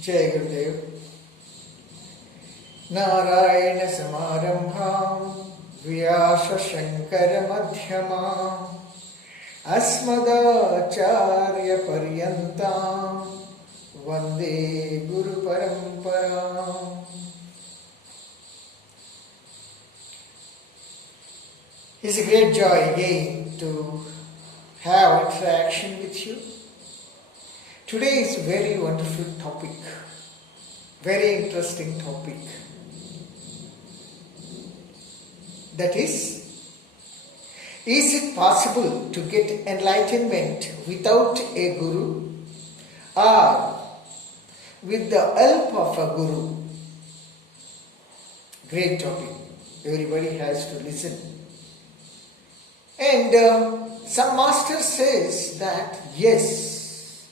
Jai Gurudev. Narayana Samarambham Vyasa Shankara Madhyamam Asmadacharya Paryantam Vande Guru Paramparam. It's a great joy again to have interaction with you. Today is a very wonderful topic, very interesting topic. That is it possible to get enlightenment without a guru or with the help of a guru? Great topic. Everybody has to listen. And some master says that yes,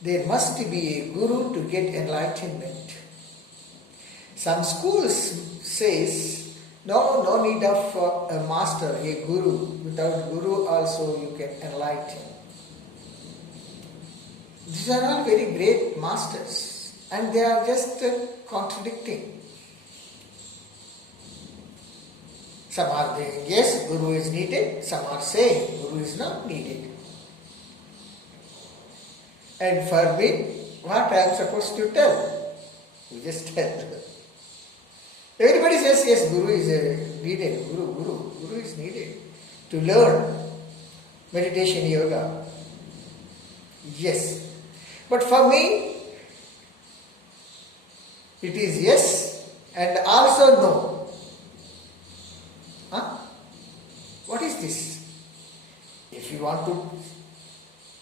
there must be a guru to get enlightenment. Some schools says no need of a master, a guru. Without guru also you can enlighten. These are all very great masters and they are just contradicting. Some are saying yes, guru is needed. Some are saying guru is not needed. And for me, what I am supposed to tell? You just tell. Everybody says yes, guru is needed. Guru is needed to learn meditation yoga. Yes. But for me, it is yes and also no. What is this? If you want to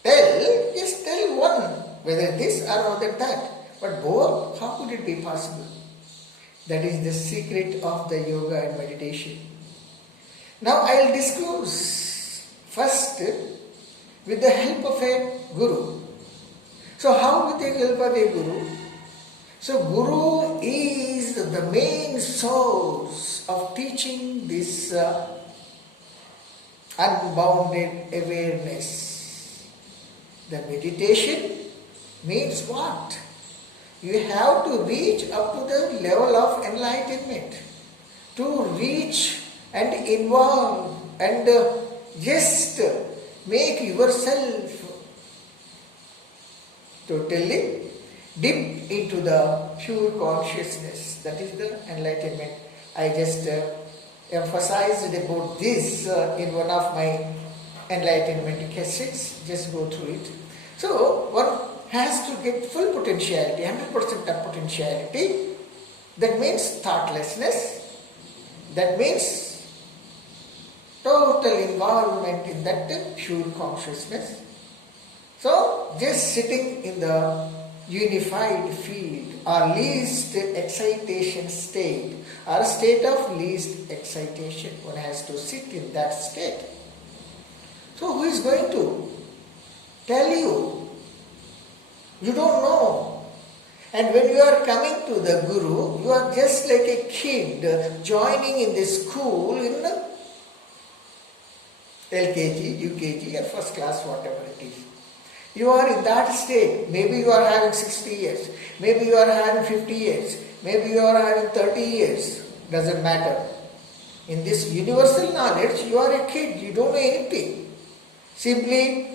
tell, just tell one, whether this or whether that. But both, how could it be possible? That is the secret of the yoga and meditation. Now I will disclose first with the help of a guru. So how with the help of a guru? So guru is the main source of teaching this unbounded awareness. The meditation means what? You have to reach up to the level of enlightenment, to reach and involve and just make yourself totally dip into the pure consciousness. That is the enlightenment. I just emphasized about this in one of my enlightenment cassettes. Just go through it. So one has to get full potentiality, 100% of potentiality. That means thoughtlessness. That means total involvement in that pure consciousness. So just sitting in the unified field or least excitation state or state of least excitation, one has to sit in that state. So who is going to tell you? You don't know. And when you are coming to the guru, you are just like a kid joining in the school in LKG, UKG or first class, whatever it is. You are in that state. Maybe you are having 60 years. Maybe you are having 50 years. Maybe you are having 30 years. Doesn't matter. In this universal knowledge, you are a kid. You don't know anything. Simply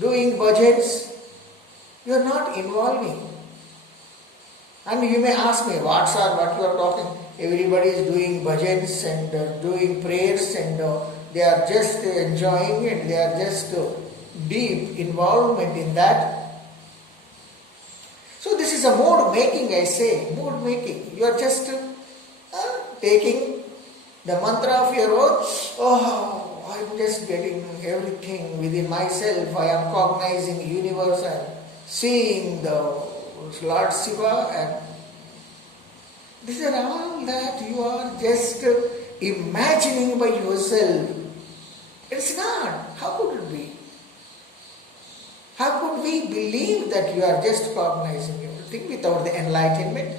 doing bhajans. You are not involving. And you may ask me, what you are talking? Everybody is doing bhajans and doing prayers and they are just enjoying it. They are just deep involvement in that. So this is a mood making, I say, mood making. You are just taking the mantra of your own. Oh, I am just getting everything within myself. I am cognizing the universe and seeing the Lord Shiva, and these are all that you are just imagining by yourself. It's not. How could it be? How could we believe that you are just cognizing everything without the enlightenment?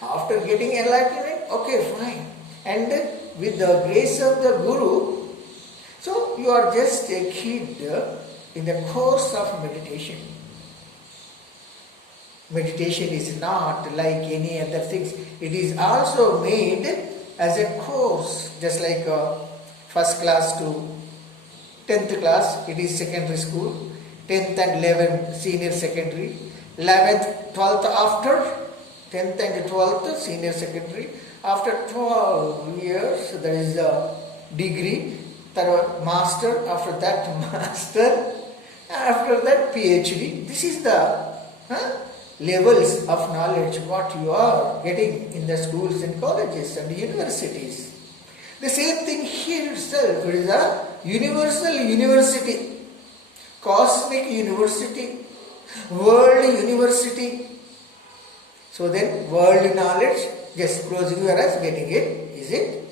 After getting enlightenment, okay, fine. And with the grace of the Guru, so you are just a kid in the course of meditation. Meditation is not like any other things. It is also made as a course, just like first class to 10th class, it is secondary school. 10th and 11th, senior secondary. 11th, 12th after 10th and 12th, senior secondary. After 12 years, there is a degree, master, after that master, after that PhD. This is the levels of knowledge what you are getting in the schools and colleges and universities. The same thing here itself. It is a universal university, cosmic university, world university. So then world knowledge, just closing your eyes, getting it, is it?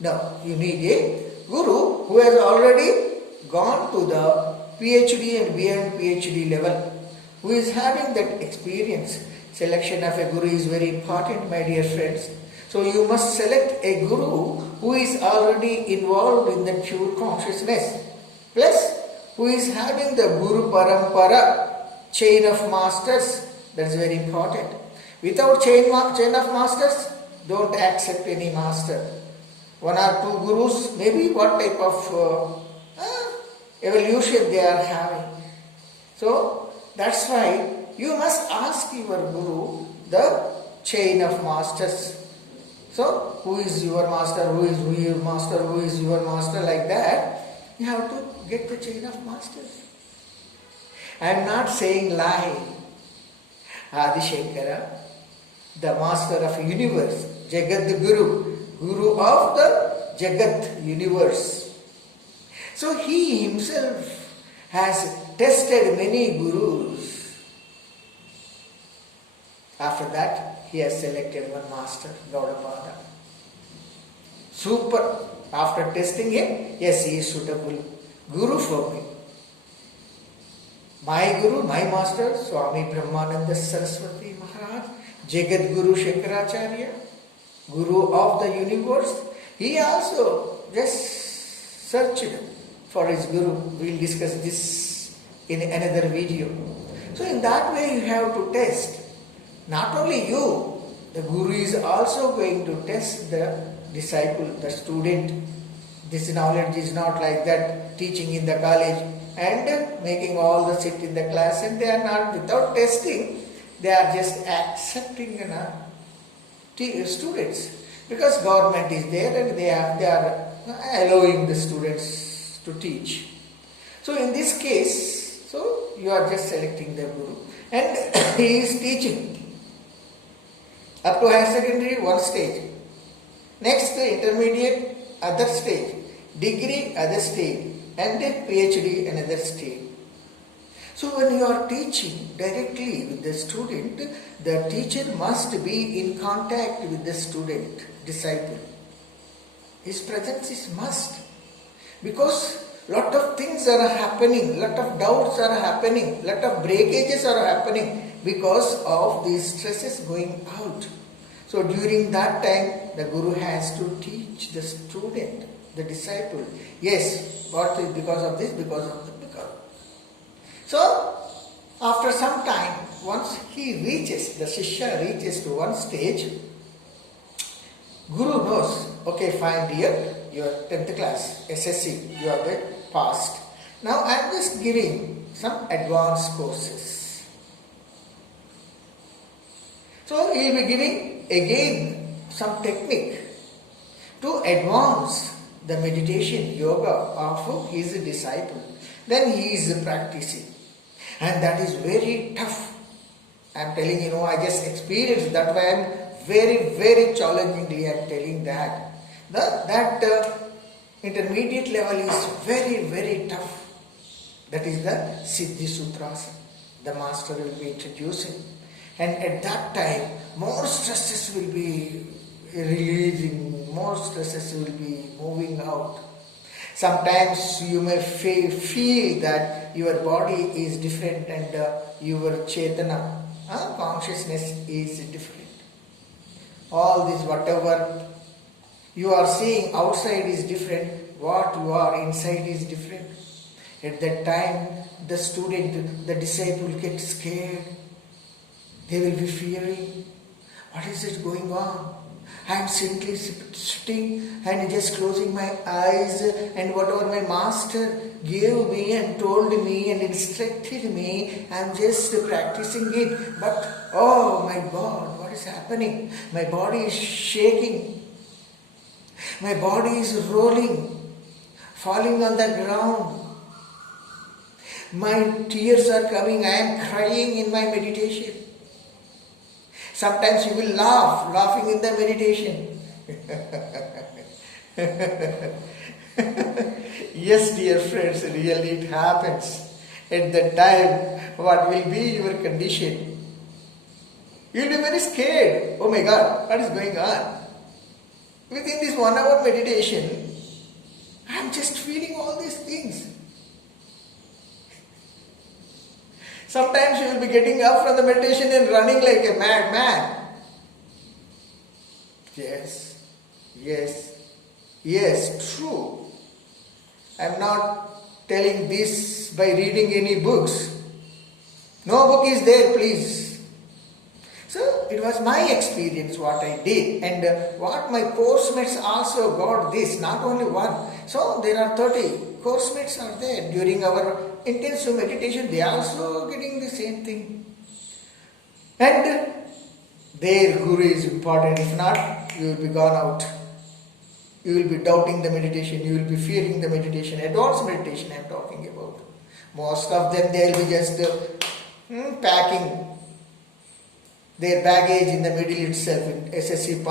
No, you need a guru who has already gone to the PhD and beyond PhD level, who is having that experience. Selection of a guru is very important, my dear friends. So you must select a guru who is already involved in the pure consciousness, plus who is having the Guru Parampara, chain of masters. That's very important. Without chain of masters, don't accept any master. One or two gurus, maybe what type of evolution they are having. So that's why you must ask your guru the chain of masters. So who is your master, who is your master, who is your master, like that. You have to get the chain of masters. I am not saying lie. Adi Shankara, the master of universe, Jagat Guru, Guru of the Jagat universe. So he himself has tested many gurus. After that, he has selected one master, Gaudapada. Super. After testing him, yes, he is suitable guru for me. My guru, my master, Swami Brahmananda Saraswati Maharaj, Jagat Guru Shankaracharya, Guru of the universe, he also just searched for his guru. We will discuss this in another video. So in that way you have to test. Not only you, the guru is also going to test the disciple, the student. This knowledge is not like that teaching in the college and making all the sit in the class, and they are not without testing. They are just accepting students because government is there and they are allowing the students to teach. So in this case, so you are just selecting the guru and he is teaching. Up to higher secondary, one stage. Next, intermediate, other stage. Degree, other stage. And then PhD, another stage. So when you are teaching directly with the student, the teacher must be in contact with the student, disciple. His presence is must. Because lot of things are happening, lot of doubts are happening, lot of breakages are happening because of these stresses going out. So during that time, the guru has to teach the student, the disciple. Yes, what is because of this, because of that, because. So after some time, once he reaches, the Shishya reaches to one stage, Guru knows, okay, fine dear, you are 10th class, SSC, you are passed. Now I am just giving some advanced courses. So he will be giving again some technique to advance the meditation, yoga of his disciple. Then he is practicing. And that is very tough. I am telling you, I just experienced that way. I am very, very challengingly I am telling that. That intermediate level is very, very tough. That is the Siddhi Sutras. The master will be introducing. And at that time, more stresses will be releasing, more stresses will be moving out. Sometimes you may feel that your body is different and your Chetana, consciousness is different. All this, whatever you are seeing outside is different, what you are inside is different. At that time, the student, the disciple gets scared. They will be fearing, what is it going on? I am simply sitting and just closing my eyes, and whatever my master gave me and told me and instructed me, I am just practicing it. But oh my God, what is happening? My body is shaking. My body is rolling, falling on the ground. My tears are coming. I am crying in my meditation. Sometimes you will laugh, laughing in the meditation. Yes, dear friends, really it happens. At that time, what will be your condition? You will be very scared. Oh my God, what is going on? Within this 1 hour meditation, I am just feeling all these things. Sometimes you will be getting up from the meditation and running like a madman. Yes, true. I am not telling this by reading any books. No book is there, please. So it was my experience what I did, and what my course mates also got this, not only one. So there are 30 course mates are there during our intensive meditation. They are also getting the same thing. And their guru is important. If not, you will be gone out. You will be doubting the meditation. You will be fearing the meditation. Advanced meditation I am talking about. Most of them, they will be just packing their baggage in the middle itself in SSC